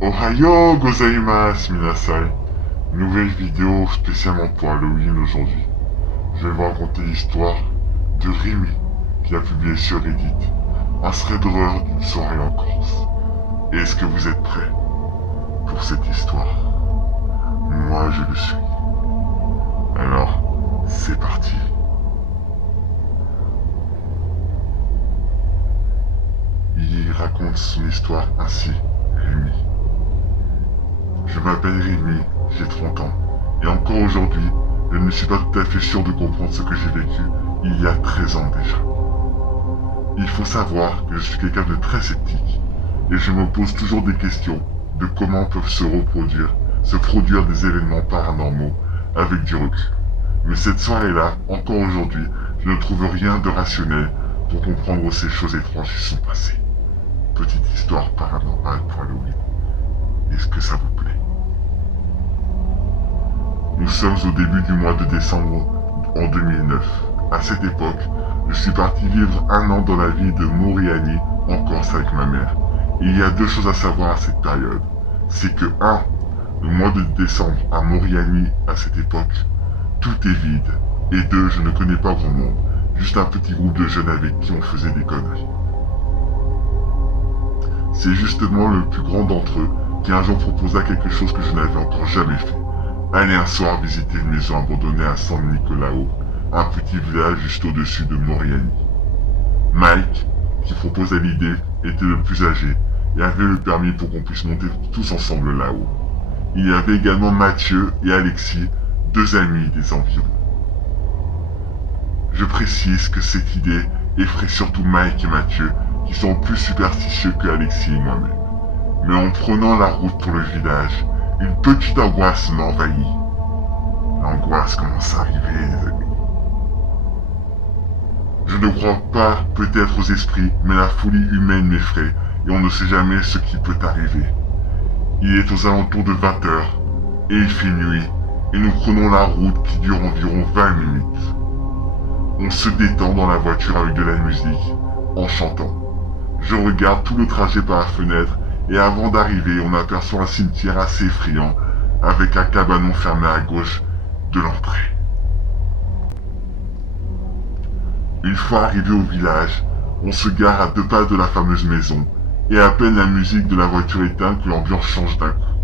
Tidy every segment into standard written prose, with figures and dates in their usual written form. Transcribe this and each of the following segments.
Ohayo gozaimasu minasai. Nouvelle vidéo spécialement pour Halloween aujourd'hui. Je vais vous raconter l'histoire de Rémi qui a publié sur Reddit un thread d'horreur d'une soirée en Corse. Est-ce que vous êtes prêts pour cette histoire? Moi je le suis. Alors, c'est parti. Il raconte son histoire ainsi, Rémi. Je m'appelle Rémi, j'ai 30 ans, et encore aujourd'hui, je ne suis pas tout à fait sûr de comprendre ce que j'ai vécu il y a 13 ans déjà. Il faut savoir que je suis quelqu'un de très sceptique, et je me pose toujours des questions de comment peuvent se produire des événements paranormaux avec du recul. Mais cette soirée-là, encore aujourd'hui, je ne trouve rien de rationnel pour comprendre ces choses étranges qui sont passées. Petite histoire paranormale pour Halloween. Est-ce que ça vous plaît? Nous sommes au début du mois de décembre en 2009. À cette époque, je suis parti vivre un an dans la ville de Moriani, en Corse avec ma mère. Et il y a deux choses à savoir à cette période. C'est que 1. Le mois de décembre à Moriani, à cette époque, tout est vide. Et 2. Je ne connais pas grand monde. Juste un petit groupe de jeunes avec qui on faisait des conneries. C'est justement le plus grand d'entre eux qui un jour proposa quelque chose que je n'avais encore jamais fait. Aller un soir visiter une maison abandonnée à San Nicolao, un petit village juste au-dessus de Moriani. Mike, qui proposa l'idée, était le plus âgé et avait le permis pour qu'on puisse monter tous ensemble là-haut. Il y avait également Mathieu et Alexis, deux amis des environs. Je précise que cette idée effraie surtout Mike et Mathieu, qui sont plus superstitieux que Alexis et moi-même. Mais en prenant la route pour le village, une petite angoisse m'envahit. L'angoisse commence à arriver, les amis. Je ne crois pas peut-être aux esprits, mais la folie humaine m'effraie, et on ne sait jamais ce qui peut arriver. Il est aux alentours de 20 heures, et il fait nuit, et nous prenons la route qui dure environ 20 minutes. On se détend dans la voiture avec de la musique, en chantant. Je regarde tout le trajet par la fenêtre, et avant d'arriver, on aperçoit un cimetière assez effrayant, avec un cabanon fermé à gauche de l'entrée. Une fois arrivé au village, on se gare à 2 pas de la fameuse maison, et à peine la musique de la voiture éteinte que l'ambiance change d'un coup.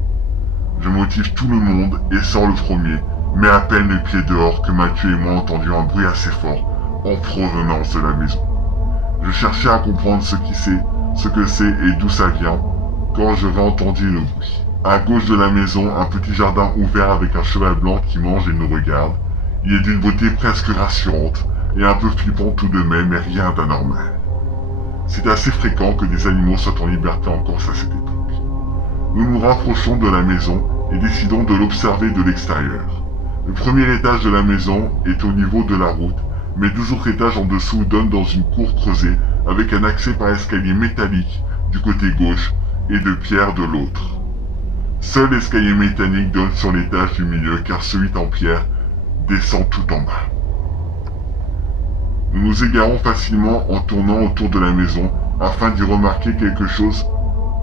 Je motive tout le monde et sors le premier, mais à peine les pieds dehors que Mathieu et moi entendions un bruit assez fort en provenance de la maison. Je cherchais à comprendre ce que c'est et d'où ça vient, quand je réentendis le bruit. À gauche de la maison, un petit jardin ouvert avec un cheval blanc qui mange et nous regarde. Il est d'une beauté presque rassurante, et un peu flippant tout de même, mais rien d'anormal. C'est assez fréquent que des animaux soient en liberté en Corse à cette époque. Nous nous rapprochons de la maison et décidons de l'observer de l'extérieur. Le premier étage de la maison est au niveau de la route, mais 2 autres étages en dessous donnent dans une cour creusée avec un accès par escalier métallique du côté gauche et de pierre de l'autre. Seul l'escalier métallique donne sur l'étage du milieu car celui en pierre descend tout en bas. Nous nous égarons facilement en tournant autour de la maison afin d'y remarquer quelque chose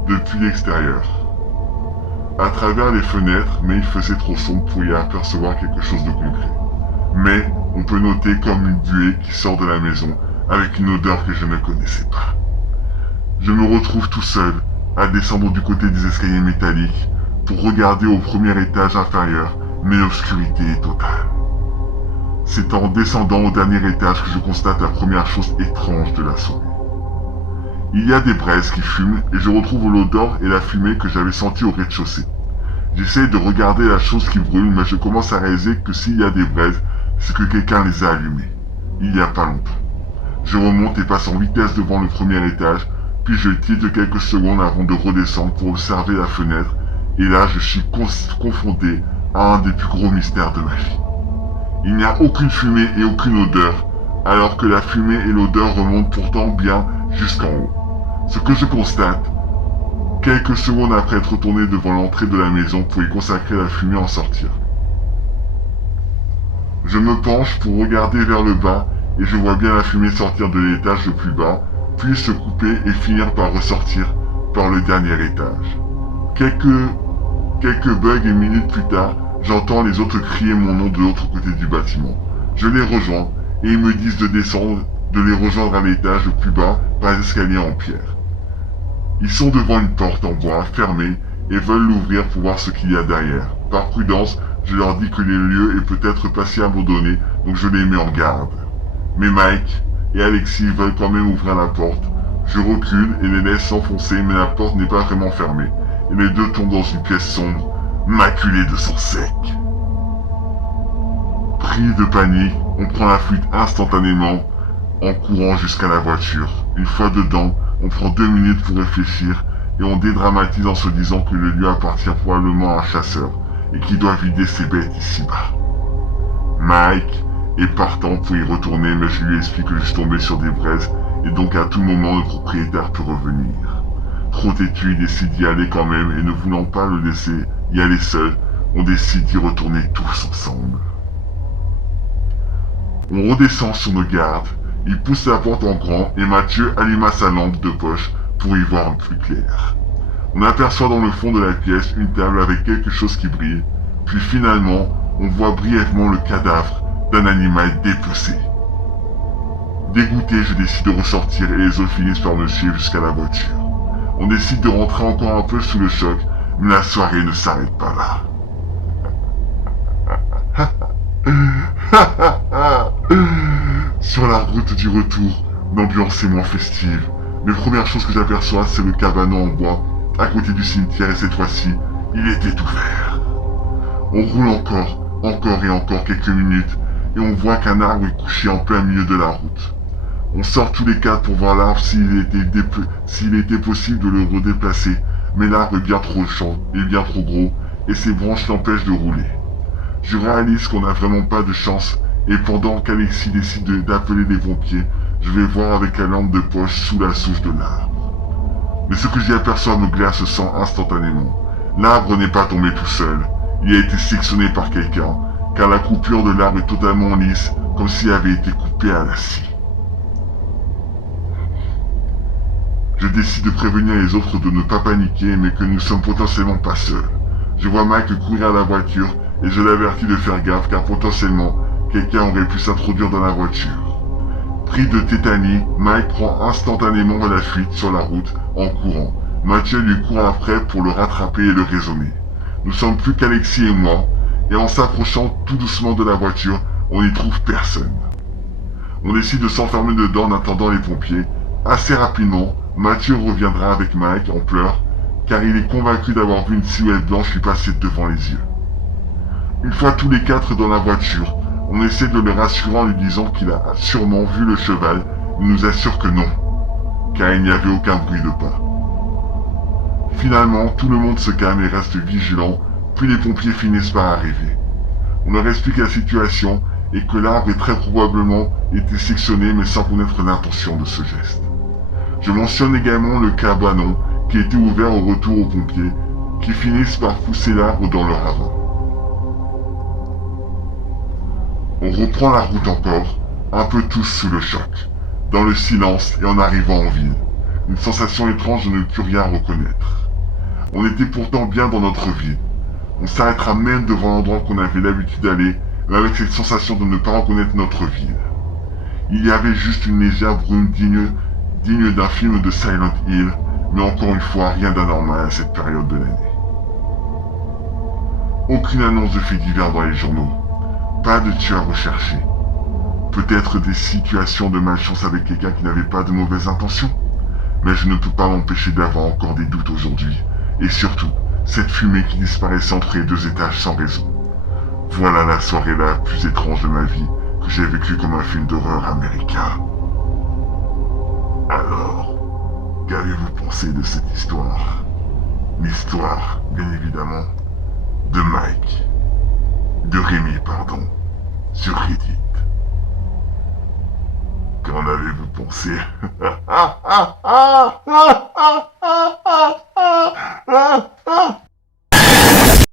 depuis l'extérieur. À travers les fenêtres, mais il faisait trop sombre pour y apercevoir quelque chose de concret. Mais on peut noter comme une buée qui sort de la maison avec une odeur que je ne connaissais pas. Je me retrouve tout seul à descendre du côté des escaliers métalliques pour regarder au premier étage inférieur, mais l'obscurité est totale. C'est en descendant au dernier étage que je constate la première chose étrange de la soirée. Il y a des braises qui fument et je retrouve l'odeur et la fumée que j'avais sentie au rez-de-chaussée. J'essaie de regarder la chose qui brûle, mais je commence à réaliser que s'il y a des braises, c'est que quelqu'un les a allumées. Il y a pas longtemps. Je remonte et passe en vitesse devant le premier étage, puis je tilte quelques secondes avant de redescendre pour observer la fenêtre, et là je suis confronté à un des plus gros mystères de ma vie. Il n'y a aucune fumée et aucune odeur, alors que la fumée et l'odeur remontent pourtant bien jusqu'en haut. Ce que je constate, quelques secondes après être retourné devant l'entrée de la maison pour y consacrer la fumée en sortir. Je me penche pour regarder vers le bas et je vois bien la fumée sortir de l'étage le plus bas, puis se couper et finir par ressortir par le dernier étage. Quelques, quelques bugs et minutes plus tard, j'entends les autres crier mon nom de l'autre côté du bâtiment. Je les rejoins et ils me disent de descendre, de les rejoindre à l'étage le plus bas par les escaliers en pierre. Ils sont devant une porte en bois fermée et veulent l'ouvrir pour voir ce qu'il y a derrière. Par prudence, je leur dis que les lieux est peut-être pas si abandonné, donc je les mets en garde. Mais Mike et Alexis veulent quand même ouvrir la porte. Je recule et les laisse s'enfoncer, mais la porte n'est pas vraiment fermée, et les deux tombent dans une pièce sombre, maculée de sang sec. Pris de panique, on prend la fuite instantanément, en courant jusqu'à la voiture. Une fois dedans, on prend 2 minutes pour réfléchir, et on dédramatise en se disant que le lieu appartient probablement à un chasseur, et qu'il doit vider ses bêtes ici-bas. Mike est partant pour y retourner, mais je lui explique que je suis tombé sur des braises, et donc à tout moment le propriétaire peut revenir. Trop têtu, il décide d'y aller quand même, et ne voulant pas le laisser y aller seul, on décide d'y retourner tous ensemble. On redescend sur nos gardes, il pousse la porte en grand, et Mathieu alluma sa lampe de poche pour y voir un plus clair. On aperçoit dans le fond de la pièce une table avec quelque chose qui brille, puis finalement, on voit brièvement le cadavre d'un animal dépecé. Dégoûté, je décide de ressortir et les autres finissent par me suivre jusqu'à la voiture. On décide de rentrer encore un peu sous le choc, mais la soirée ne s'arrête pas là. Sur la route du retour, l'ambiance est moins festive. Les premières choses que j'aperçois, c'est le cabanon en bois, à côté du cimetière, et cette fois-ci, il était ouvert. On roule encore et encore quelques minutes, et on voit qu'un arbre est couché en plein milieu de la route. On sort tous les quatre pour voir l'arbre s'il était possible de le redéplacer, mais l'arbre est bien trop gros, et ses branches l'empêchent de rouler. Je réalise qu'on n'a vraiment pas de chance, et pendant qu'Alexis décide d'appeler les pompiers, je vais voir avec la lampe de poche sous la souche de l'arbre. Mais ce que j'y aperçois me glace le sang instantanément. L'arbre n'est pas tombé tout seul, il a été sectionné par quelqu'un, car la coupure de l'arbre est totalement lisse, comme s'il avait été coupé à la scie. Je décide de prévenir les autres de ne pas paniquer, mais que nous sommes potentiellement pas seuls. Je vois Mike courir à la voiture, et je l'avertis de faire gaffe, car potentiellement, quelqu'un aurait pu s'introduire dans la voiture. Pris de tétanie, Mike prend instantanément la fuite sur la route, en courant. Mathieu lui court après pour le rattraper et le raisonner. Nous sommes plus qu'Alexis et moi, et en s'approchant tout doucement de la voiture, on n'y trouve personne. On décide de s'enfermer dedans en attendant les pompiers. Assez rapidement, Mathieu reviendra avec Mike en pleurs, car il est convaincu d'avoir vu une silhouette blanche lui passer devant les yeux. Une fois tous les quatre dans la voiture, on essaie de le rassurer en lui disant qu'il a sûrement vu le cheval, mais nous assure que non, car il n'y avait aucun bruit de pas. Finalement, tout le monde se calme et reste vigilant, puis les pompiers finissent par arriver. On leur explique la situation et que l'arbre est très probablement été sectionné mais sans connaître l'intention de ce geste. Je mentionne également le cabanon qui a été ouvert au retour aux pompiers, qui finissent par pousser l'arbre dans leur ravin. On reprend la route encore, un peu tous sous le choc, dans le silence et en arrivant en ville. Une sensation étrange de ne plus rien reconnaître. On était pourtant bien dans notre ville. On s'arrêtera même devant l'endroit qu'on avait l'habitude d'aller, mais avec cette sensation de ne pas reconnaître notre ville. Il y avait juste une légère brume digne d'un film de Silent Hill, mais encore une fois rien d'anormal à cette période de l'année. Aucune annonce de faits divers dans les journaux. Pas de tueurs recherchés. Peut-être des situations de malchance avec quelqu'un qui n'avait pas de mauvaises intentions. Mais je ne peux pas m'empêcher d'avoir encore des doutes aujourd'hui. Et surtout, cette fumée qui disparaissait entre les 2 étages sans raison. Voilà la soirée la plus étrange de ma vie, que j'ai vécue comme un film d'horreur américain. Alors, qu'avez-vous pensé de cette histoire? L'histoire, bien évidemment, de Mike. De Rémi, pardon, sur Reddit. Qu'en avez-vous pensé?